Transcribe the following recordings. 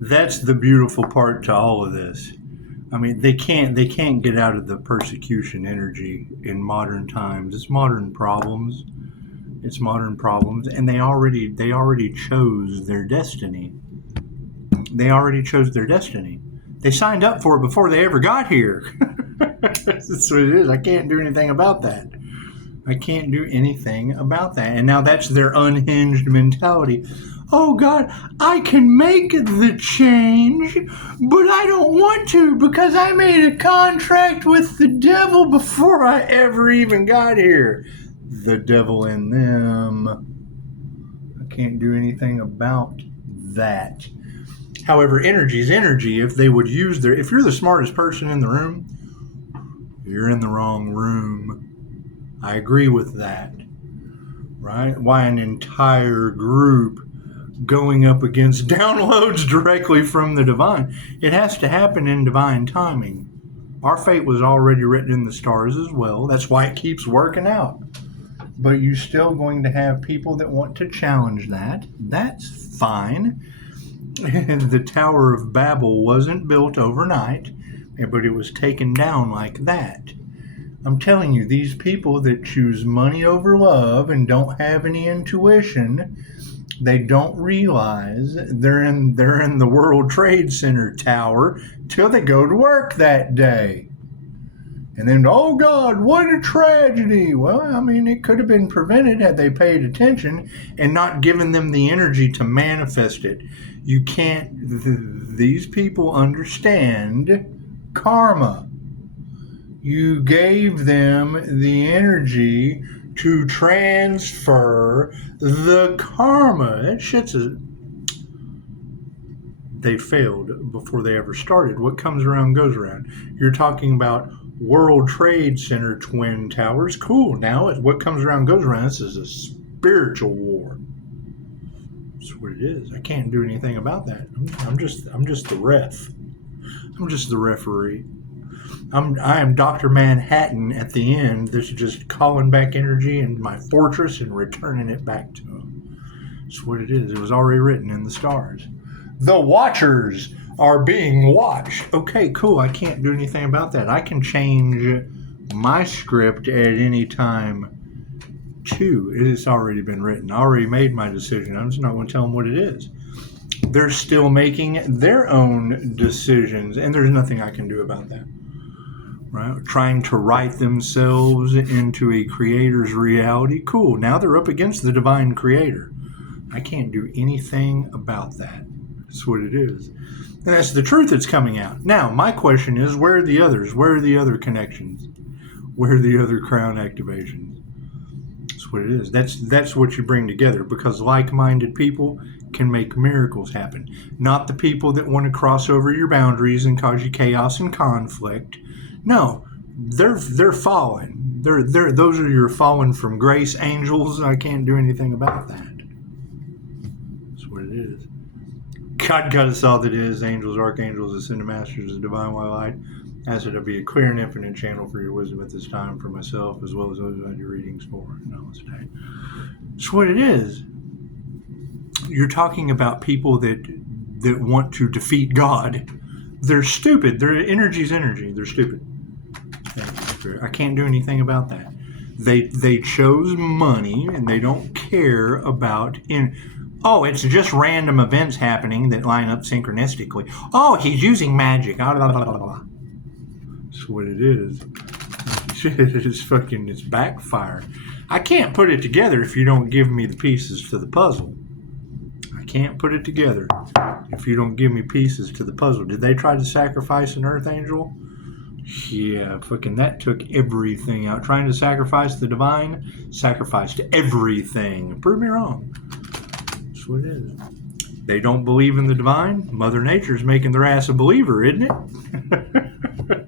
That's the beautiful part to all of this. I mean, they can't get out of the persecution energy in modern times. It's modern problems. It's modern problems, and they already chose their destiny. They already chose their destiny. They signed up for it before they ever got here. That's what it is. I can't do anything about that. I can't do anything about that. And now that's their unhinged mentality. Oh God, I can make the change, but I don't want to because I made a contract with the devil before I ever even got here. The devil in them. I can't do anything about that. However, energy is energy. If they would use if you're the smartest person in the room, you're in the wrong room. I agree with that. Right? Why an entire group going up against downloads directly from the divine? It has to happen in divine timing. Our fate was already written in the stars as well. That's why it keeps working out. But you're still going to have people that want to challenge that. That's fine. The Tower of Babel wasn't built overnight, but it was taken down like that. I'm telling you, these people that choose money over love and don't have any intuition, they don't realize they're in the World Trade Center tower till they go to work that day. And then, oh God, what a tragedy. Well, I mean, it could have been prevented had they paid attention and not given them the energy to manifest it. You can't, these people understand karma. You gave them the energy to transfer the karma. That shit's they failed before they ever started. What comes around goes around. You're talking about World Trade Center Twin Towers. Cool. Now what comes around goes around. This is a spiritual war. That's what it is. I can't do anything about that. I'm just the ref. I'm just the referee. I am Dr. Manhattan at the end. This is just calling back energy in my fortress and returning it back to him. That's what it is. It was already written in the stars. The Watchers are being watched. Okay, cool. I can't do anything about that. I can change my script at any time too. It has already been written. I already made my decision. I'm just not going to tell them what it is. They're still making their own decisions, and there's nothing I can do about that. Right? Trying to write themselves into a creator's reality. Cool. Now they're up against the divine creator. I can't do anything about that. That's what it is. And that's the truth that's coming out. Now, my question is, where are the others? Where are the other connections? Where are the other crown activations? That's what it is. That's what you bring together, because like-minded people can make miracles happen. Not the people that want to cross over your boundaries and cause you chaos and conflict. No, they're fallen. Those are your fallen from grace angels. I can't do anything about that. That's what it is. God got us all that is, angels, archangels, ascended masters, the divine white light. Ask it to be a clear and infinite channel for your wisdom at this time for myself, as well as those I do readings for. Namaste. That's what it is. You're talking about people that want to defeat God. They're stupid. Their energy's energy. They're stupid. I can't do anything about that. They chose money, and they don't care about oh, it's just random events happening that line up synchronistically. Oh, he's using magic. That's what it is. It's backfired. I can't put it together if you don't give me the pieces to the puzzle. I can't put it together if you don't give me pieces to the puzzle. Did they try to sacrifice an earth angel? Yeah, fucking that took everything out. Trying to sacrifice the divine, sacrificed everything. Prove me wrong. That's what it is. They don't believe in the divine. Mother Nature's making their ass a believer, isn't it?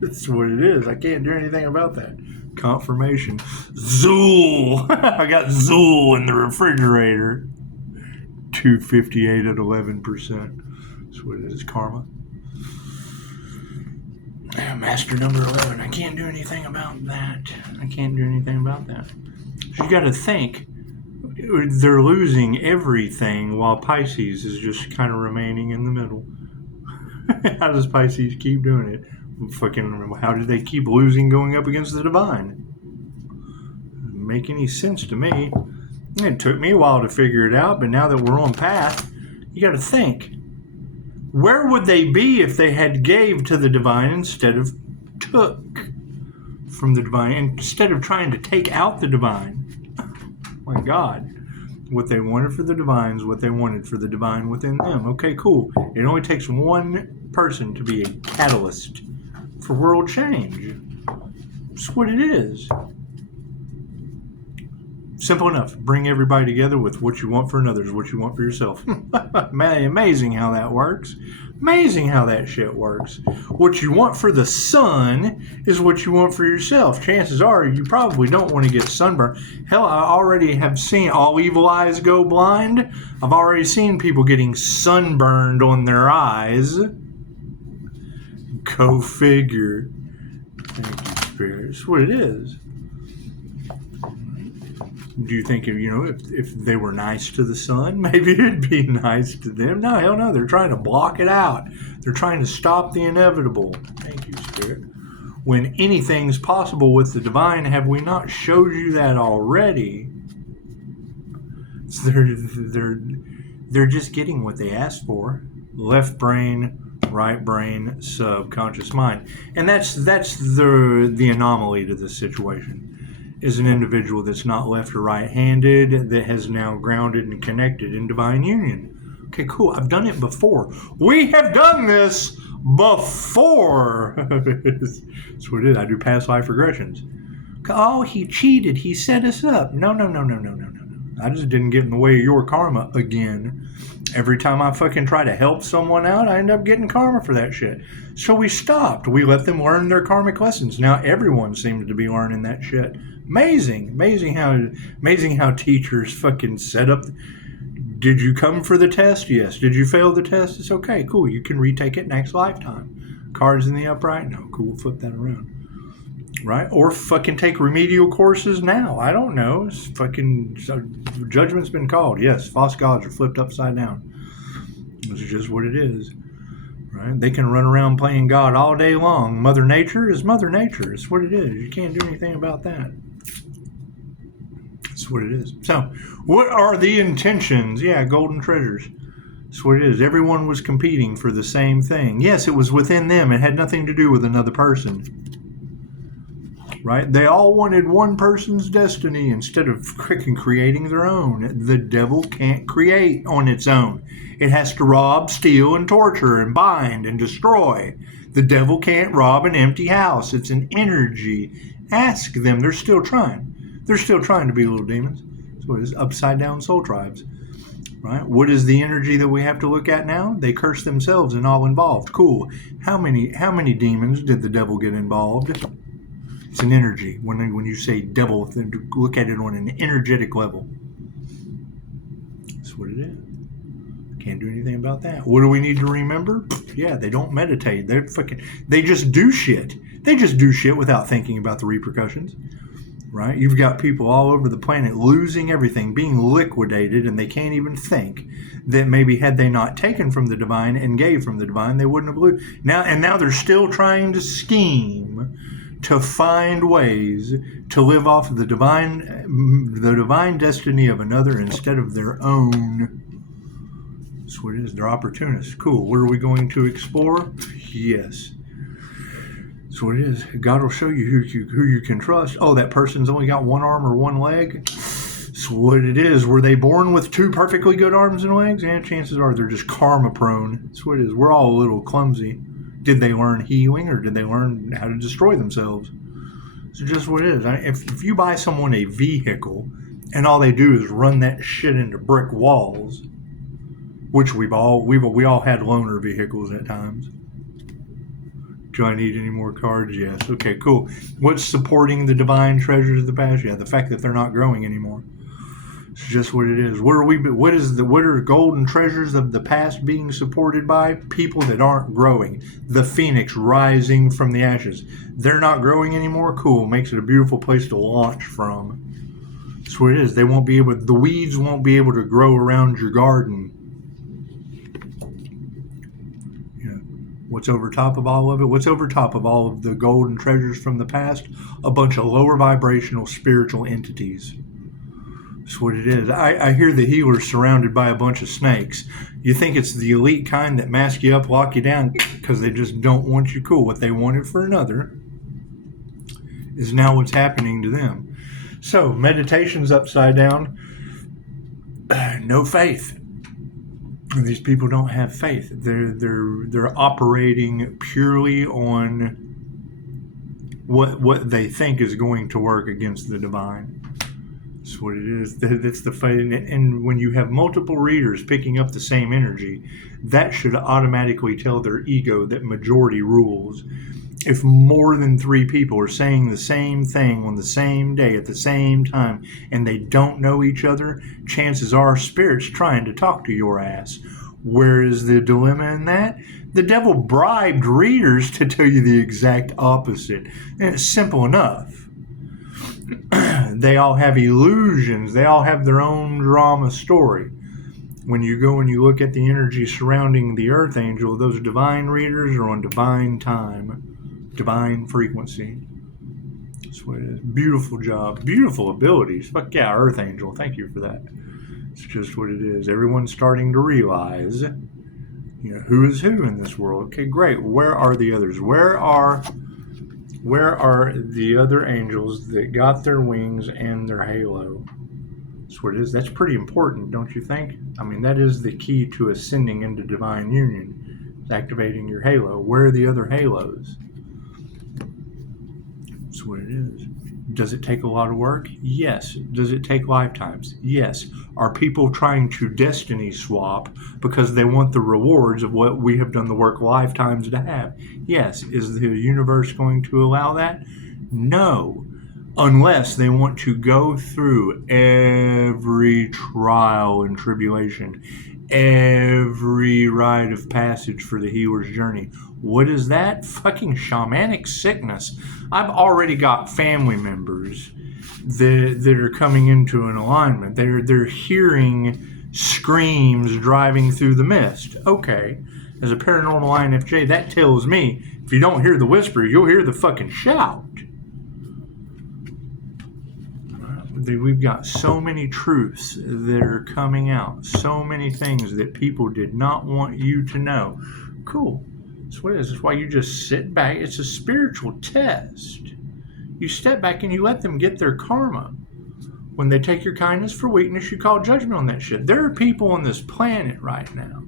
That's what it is. I can't do anything about that. Confirmation. Zool! I got Zool in the refrigerator. 258 at 11%. That's what it is. Karma. Master number 11. I can't do anything about that. I can't do anything about that. You got to think. They're losing everything while Pisces is just kind of remaining in the middle. How does Pisces keep doing it? Fucking, how did they keep losing going up against the divine? Doesn't make any sense to me. It took me a while to figure it out, but now that we're on path, you got to think. Where would they be if they had gave to the divine instead of took from the divine, instead of trying to take out the divine? My God. What they wanted for the divine is what they wanted for the divine within them. Okay, cool. It only takes one person to be a catalyst for world change. That's what it is. Simple enough. Bring everybody together with what you want for another is what you want for yourself. Amazing how that works. Amazing how that shit works. What you want for the sun is what you want for yourself. Chances are you probably don't want to get sunburned. Hell, I already have seen all evil eyes go blind. I've already seen people getting sunburned on their eyes. Go figure. Thank you, Spirit. It's what it is. Do you think, if they were nice to the sun, maybe it'd be nice to them? No, hell no. They're trying to block it out. They're trying to stop the inevitable. Thank you, Spirit. When anything's possible with the divine, have we not showed you that already? So they're just getting what they asked for. Left brain, right brain, subconscious mind. And that's the anomaly to this situation. Is an individual that's not left or right-handed that has now grounded and connected in divine union. Okay, cool. I've done it before. We have done this before. That's what it is. I do past life regressions. Oh, he cheated. He set us up. No. I just didn't get in the way of your karma again. Every time I fucking try to help someone out, I end up getting karma for that shit. So we stopped. We let them learn their karmic lessons. Now everyone seems to be learning that shit. Amazing how teachers fucking set up. Did you come for the test? Yes. Did you fail the test? It's okay. Cool. You can retake it next lifetime. Cards in the upright? No. Cool. Flip that around. Right? Or fucking take remedial courses now. I don't know. It's fucking judgment's been called. Yes. False gods are flipped upside down. This is just what it is. Right? They can run around playing God all day long. Mother Nature is Mother Nature. It's what it is. You can't do anything about that. That's what it is. So, what are the intentions? Yeah, golden treasures. That's what it is. Everyone was competing for the same thing. Yes, it was within them. It had nothing to do with another person. Right? They all wanted one person's destiny instead of freaking creating their own. The devil can't create on its own. It has to rob, steal, and torture, and bind, and destroy. The devil can't rob an empty house. It's an energy. Ask them. They're still trying. They're still trying to be little demons. So it is upside down soul tribes. Right? What is the energy that we have to look at now? They curse themselves and all involved. Cool. How many demons did the devil get involved? It's an energy. When you say devil, look at it on an energetic level. That's what it is. Can't do anything about that. What do we need to remember? Yeah, they don't meditate. They just do shit. They just do shit without thinking about the repercussions. Right? You've got people all over the planet losing everything, being liquidated, and they can't even think that maybe had they not taken from the divine and gave from the divine, they wouldn't have lost. Now they're still trying to scheme to find ways to live off of the divine destiny of another instead of their own. That's what it is. They're opportunists. Cool. What are we going to explore? Yes. That's what it is. God will show you who you can trust. Oh, that person's only got one arm or one leg. That's what it is. Were they born with two perfectly good arms and legs? And chances are they're just karma prone. That's what it is. We're all a little clumsy. Did they learn healing or did they learn how to destroy themselves? It's just what it is. If you buy someone a vehicle and all they do is run that shit into brick walls, which we all had loaner vehicles at times. Do I need any more cards? Yes. Okay, cool. What's supporting the divine treasures of the past? Yeah, the fact that they're not growing anymore. It's just what it is. What are golden treasures of the past being supported by? People that aren't growing. The phoenix rising from the ashes. They're not growing anymore? Cool. Makes it a beautiful place to launch from. That's what it is. They won't be able. The weeds won't be able to grow around your garden. What's over top of all of it? What's over top of all of the golden treasures from the past? A bunch of lower vibrational spiritual entities. That's what it is. I hear the healer's surrounded by a bunch of snakes. You think it's the elite kind that mask you up, lock you down, because they just don't want you cool. What they wanted for another is now what's happening to them. So, meditation's upside down. No faith. These people don't have faith. They're operating purely on what they think is going to work against the divine. That's what it is. That's the faith. And when you have multiple readers picking up the same energy, that should automatically tell their ego that majority rules. If more than 3 people are saying the same thing on the same day at the same time and they don't know each other, chances are Spirit's trying to talk to your ass. Where is the dilemma in that? The devil bribed readers to tell you the exact opposite. And it's simple enough. They all have illusions. They all have their own drama story. When you go and you look at the energy surrounding the Earth Angel, those divine readers are on divine time. Divine frequency. That's what it is. Beautiful job. Beautiful abilities. Fuck yeah, Earth Angel. Thank you for that. It's just what it is. Everyone's starting to realize, who is who in this world. Okay, great. Where are the others? Where are the other angels that got their wings and their halo? That's what it is. That's pretty important, don't you think? I mean, that is the key to ascending into divine union. It's activating your halo. Where are the other halos? That's what it is. Does it take a lot of work? Yes. Does it take lifetimes? Yes. Are people trying to destiny swap because they want the rewards of what we have done the work lifetimes to have? Yes. Is the universe going to allow that? No. Unless they want to go through every trial and tribulation, every rite of passage for the healer's journey. What is that? Fucking shamanic sickness. I've already got family members that are coming into an alignment. They're hearing screams driving through the mist. Okay, as a paranormal INFJ, that tells me if you don't hear the whisper, you'll hear the fucking shout. We've got so many truths that are coming out, so many things that people did not want you to know. Cool. That's what it is. That's why you just sit back. It's a spiritual test. You step back and you let them get their karma. When they take your kindness for weakness, you call judgment on that shit. There are people on this planet right now,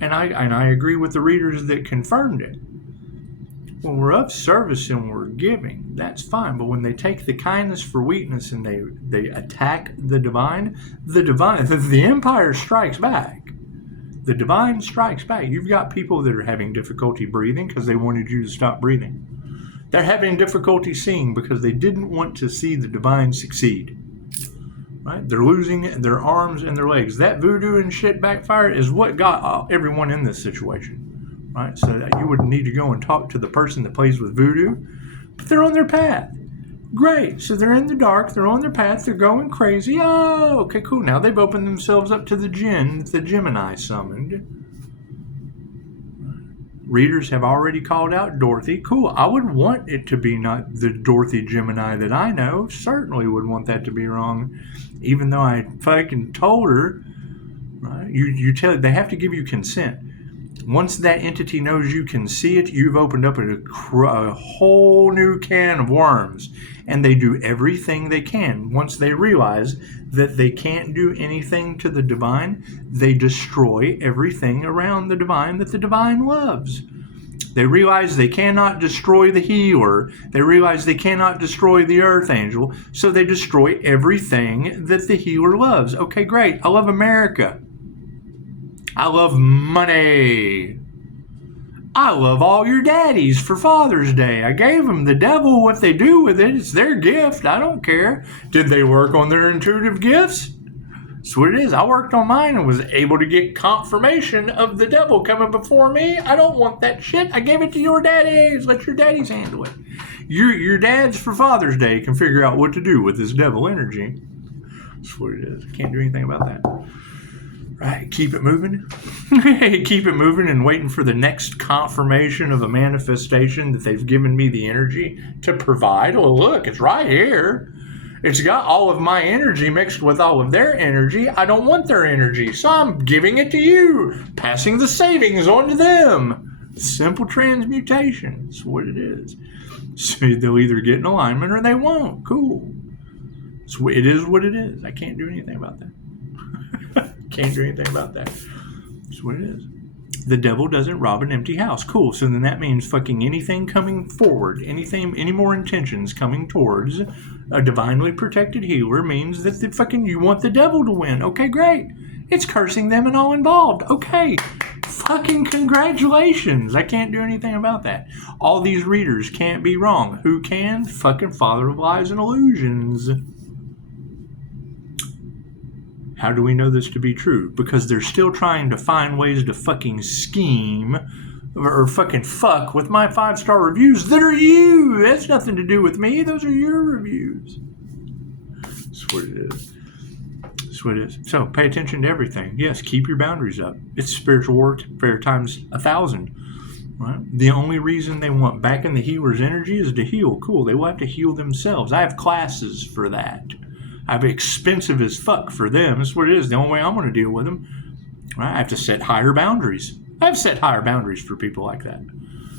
and I agree with the readers that confirmed it. When we're of service and we're giving, that's fine. But when they take the kindness for weakness and they attack the divine, the empire strikes back. The divine strikes back. You've got people that are having difficulty breathing because they wanted you to stop breathing. They're having difficulty seeing because they didn't want to see the divine succeed. Right? They're losing their arms and their legs. That voodoo and shit backfired is what got everyone in this situation. Right? So that you would need to go and talk to the person that plays with voodoo, but they're on their path. Great. So they're in the dark. They're on their path. They're going crazy. Oh, okay, cool. Now they've opened themselves up to the jinn the Gemini summoned. Readers have already called out Dorothy. Cool. I would want it to be not the Dorothy Gemini that I know. Certainly would want that to be wrong, even though I fucking told her. Right? You tell they have to give you consent. Once that entity knows you can see it, you've opened up a whole new can of worms. And they do everything they can. Once they realize that they can't do anything to the divine, they destroy everything around the divine that the divine loves. They realize they cannot destroy the healer. They realize they cannot destroy the earth angel. So they destroy everything that the healer loves. Okay, great. I love America. I love money. I love all your daddies for Father's Day. I gave them the devil. What they do with it, it's their gift. I don't care. Did they work on their intuitive gifts? That's what it is. I worked on mine and was able to get confirmation of the devil coming before me. I don't want that shit. I gave it to your daddies. Let your daddies handle it. Your dads for Father's Day can figure out what to do with this devil energy. That's what it is. I can't do anything about that. Right, keep it moving. Keep it moving and waiting for the next confirmation of a manifestation that they've given me the energy to provide. Oh, look, it's right here. It's got all of my energy mixed with all of their energy. I don't want their energy, so I'm giving it to you, passing the savings on to them. Simple transmutation. That's what it is. So they'll either get in alignment or they won't. Cool. So it is what it is. I can't do anything about that. Can't do anything about that. That's what it is. The devil doesn't rob an empty house. Cool. So then that means fucking anything coming forward, any more intentions coming towards a divinely protected healer means that you want the devil to win. Okay, great. It's cursing them and all involved. Okay. Fucking congratulations. I can't do anything about that. All these readers can't be wrong. Who can? Fucking Father of Lies and Illusions. How do we know this to be true? Because they're still trying to find ways to fucking scheme or fucking fuck with my 5-star reviews that are you. That's nothing to do with me. Those are your reviews. That's what it is. That's what it is. So pay attention to everything. Yes, keep your boundaries up. It's spiritual warfare times 1,000. Right? The only reason they want back in the healer's energy is to heal. Cool. They will have to heal themselves. I have classes for that. I'm expensive as fuck for them. That's what it is. The only way I'm going to deal with them, right? I have to set higher boundaries. I've set higher boundaries for people like that.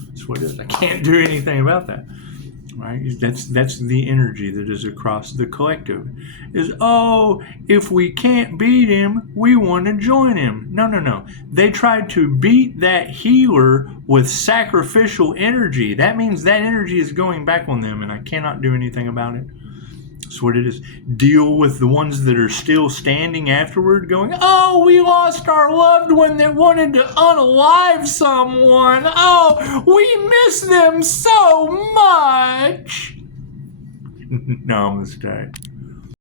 That's what it is. I can't do anything about that, right? That's the energy that is across the collective. Is, oh, if we can't beat him, we want to join him. No. They tried to beat that healer with sacrificial energy. That means that energy is going back on them, and I cannot do anything about it. That's what it is. Deal with the ones that are still standing afterward going, oh, we lost our loved one that wanted to unalive someone. Oh, we miss them so much. Namaste.